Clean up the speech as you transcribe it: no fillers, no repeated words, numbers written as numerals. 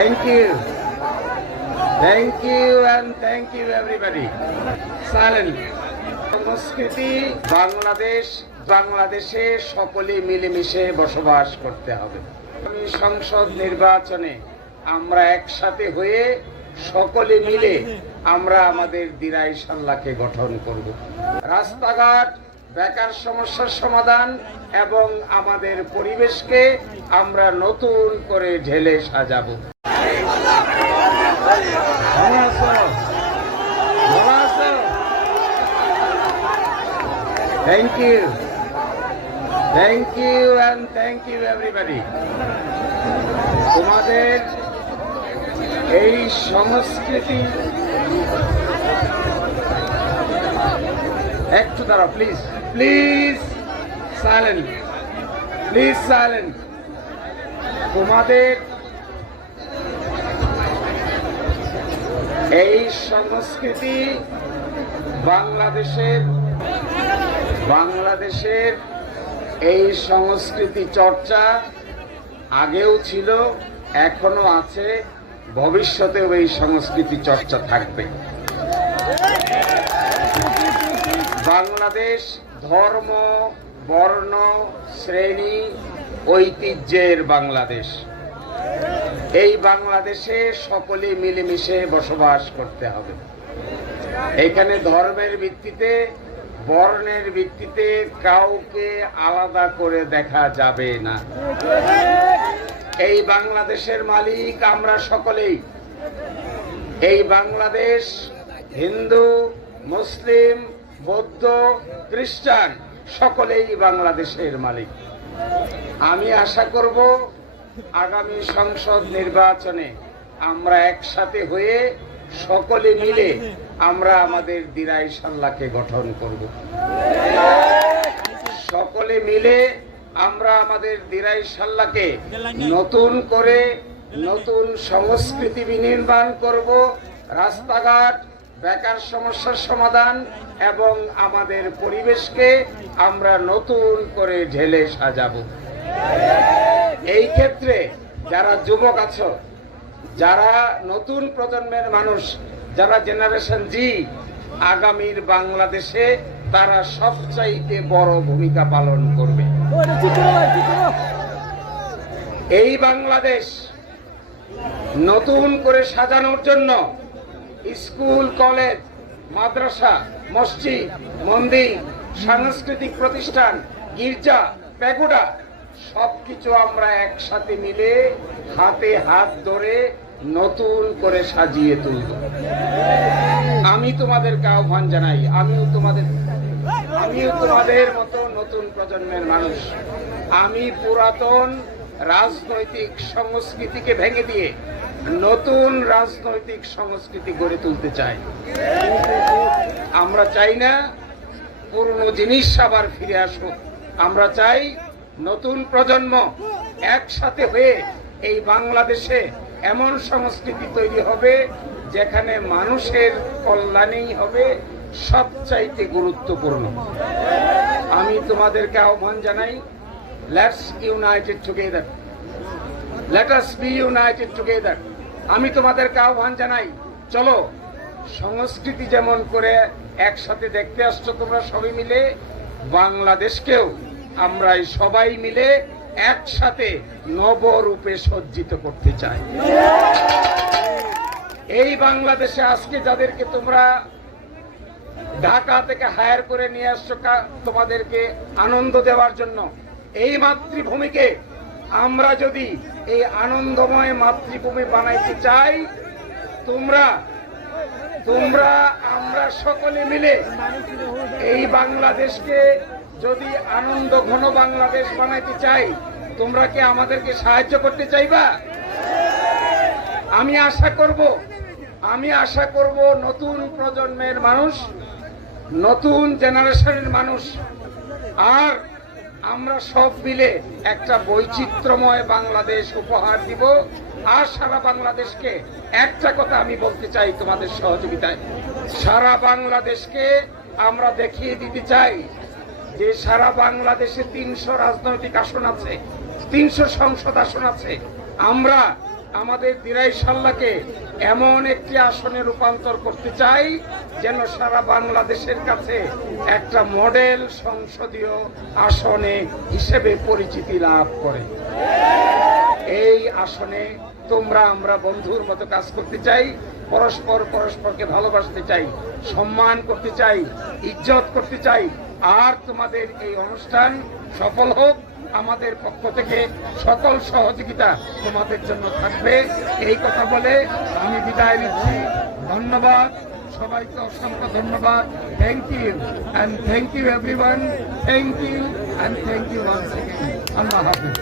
Thank you and thank you everybody. Silent. সংস্কৃতি বাংলাদেশে সকলে মিলেমিশে বসবাস করতে হবে। আমি সংসদ নির্বাচনে আমরা একসাথে হয়ে সকলে মিলে আমরা আমাদের দিরাই সাল্লাকে গঠন করব। রাস্তাঘাট, বেকার সমস্যার সমাধান এবং আমাদের পরিবেশকে আমরা নতুন করে ঢেলে সাজাবো। Thank you and thank you everybody. তোমাদের এই সংস্কৃতি একটু দাঁড়াও প্লিজ সাইলেন্ট তোমাদের এই সংস্কৃতি বাংলাদেশের এই সংস্কৃতি চর্চা আগেও ছিল, এখনো আছে, ভবিষ্যতেও এই সংস্কৃতি চর্চা থাকবে। বাংলাদেশ ধর্ম, বর্ণ, শ্রেণী, ঐতিহ্যের বাংলাদেশ। এই বাংলাদেশে সকলে মিলেমিশে বসবাস করতে হবে। এখানে ধর্মের ভিত্তিতে, বর্ণের ভিত্তিতে কাউকে আলাদা করে দেখা যাবে না। এই বাংলাদেশের মালিক আমরা সকলেই। এই বাংলাদেশ হিন্দু, মুসলিম, বৌদ্ধ, খ্রিস্টান সকলেই বাংলাদেশের মালিক। আমি আশা করব আগামী সংসদ নির্বাচনে আমরা একসাথে হয়ে সকলে মিলে আমরা আমাদের দিরাই সাল্লাকে গঠন করব। সকলে মিলে আমরা আমাদের দিরাই সাল্লাকে নতুন করে নতুন সংস্কৃতি বিনির্মাণ করব। রাস্তাঘাট, বেকার সমস্যার সমাধান এবং আমাদের পরিবেশকে আমরা নতুন করে ঢেলে সাজাবো। এই ক্ষেত্রে যারা যুবক আছো, যারা নতুন প্রজন্মের মানুষ, যারা জেনারেশন জি, আগামীর বাংলাদেশে তারা সবচাইতে বড় ভূমিকা পালন করবে। এই বাংলাদেশ নতুন করে সাজানোর জন্য স্কুল, কলেজ, মাদ্রাসা, মসজিদ, মন্দির, সাংস্কৃতিক প্রতিষ্ঠান, গির্জা, প্যাগোডা সবকিছু আমরা একসাথে মিলে হাতে হাত ধরে নতুন করে সাজিয়ে তুলব। আমি তোমাদেরকে আহ্বান জানাই, আমিও তোমাদের মতো নতুন প্রজন্মের মানুষ। আমি পুরাতন রাজনৈতিক সংস্কৃতিকে ভেঙে দিয়ে নতুন রাজনৈতিক সংস্কৃতি গড়ে তুলতে চাই। আমরা চাই না পুরনো জিনিস আবার ফিরে আসুক। আমরা চাই নতুন প্রজন্ম একসাথে হয়ে এই বাংলাদেশে এমন সংস্কৃতি তৈরি হবে যেখানে মানুষের কল্যাণই হবে সবচাইতে গুরুত্বপূর্ণ। আমি তোমাদেরকে আহ্বান জানাই, let's United together, let us B United together. আমি তোমাদেরকে আহ্বান জানাই, চলো সংস্কৃতি যেমন করে একসাথে দেখতে আসছো তোমরা সবাই মিলে, বাংলাদেশকেও আমরা সবাই মিলে একসাথে নবরূপে সজ্জিত করতে চাই। এই বাংলাদেশে আজকে যাদেরকে তোমরা ঢাকা থেকে হায়ার করে নিয়ে আসছো তোমাদেরকে আনন্দ দেওয়ার জন্য, এই মাতৃভূমিকে আমরা যদি এই আনন্দময় মাতৃভূমি বানাইতে চাই, আমরা সকলে মিলে এই বাংলাদেশকে যদি আনন্দ ঘন বাংলাদেশ বানাইতে চাই, তোমরা কি আমাদেরকে সাহায্য করতে চাইবা? আমি আশা করব নতুন প্রজন্মের মানুষ, নতুন জেনারেশনের মানুষ আর আমরা সব মিলে একটা বৈচিত্র্যময় বাংলাদেশ উপহার দিব। আর সারা বাংলাদেশকে একটা কথা আমি বলতে চাই তোমাদের সহযোগিতায়, সারা বাংলাদেশকে আমরা দেখিয়ে দিতে চাই যে সারা বাংলাদেশে 300 রাজনৈতিক আসন আছে, 300 সংসদ আসন আছে। আমরা আমাদের দিরাইশাল্লাহকে এমন একটি আসনে রূপান্তর করতে চাই যেন সারা বাংলাদেশের কাছে একটা মডেল সংসদীয় আসনে হিসেবে পরিচিতি লাভ করে। এই আসনে তোমরা আমরা বন্ধুর মতো কাজ করতে চাই, পরস্পরকে ভালোবাসতে চাই, সম্মান করতে চাই, ইজ্জত করতে চাই। আর তোমাদের এই অনুষ্ঠান সফল হোক, আমাদের পক্ষ থেকে সকল সহযোগিতা তোমাদের জন্য থাকবে। এই কথা বলে আমি বিদায় নিচ্ছি। ধন্যবাদ সবাইকে, অসংখ্য ধন্যবাদ। Thank you and thank you everyone. Thank you and thank you once again. আল্লাহ হাফেজ।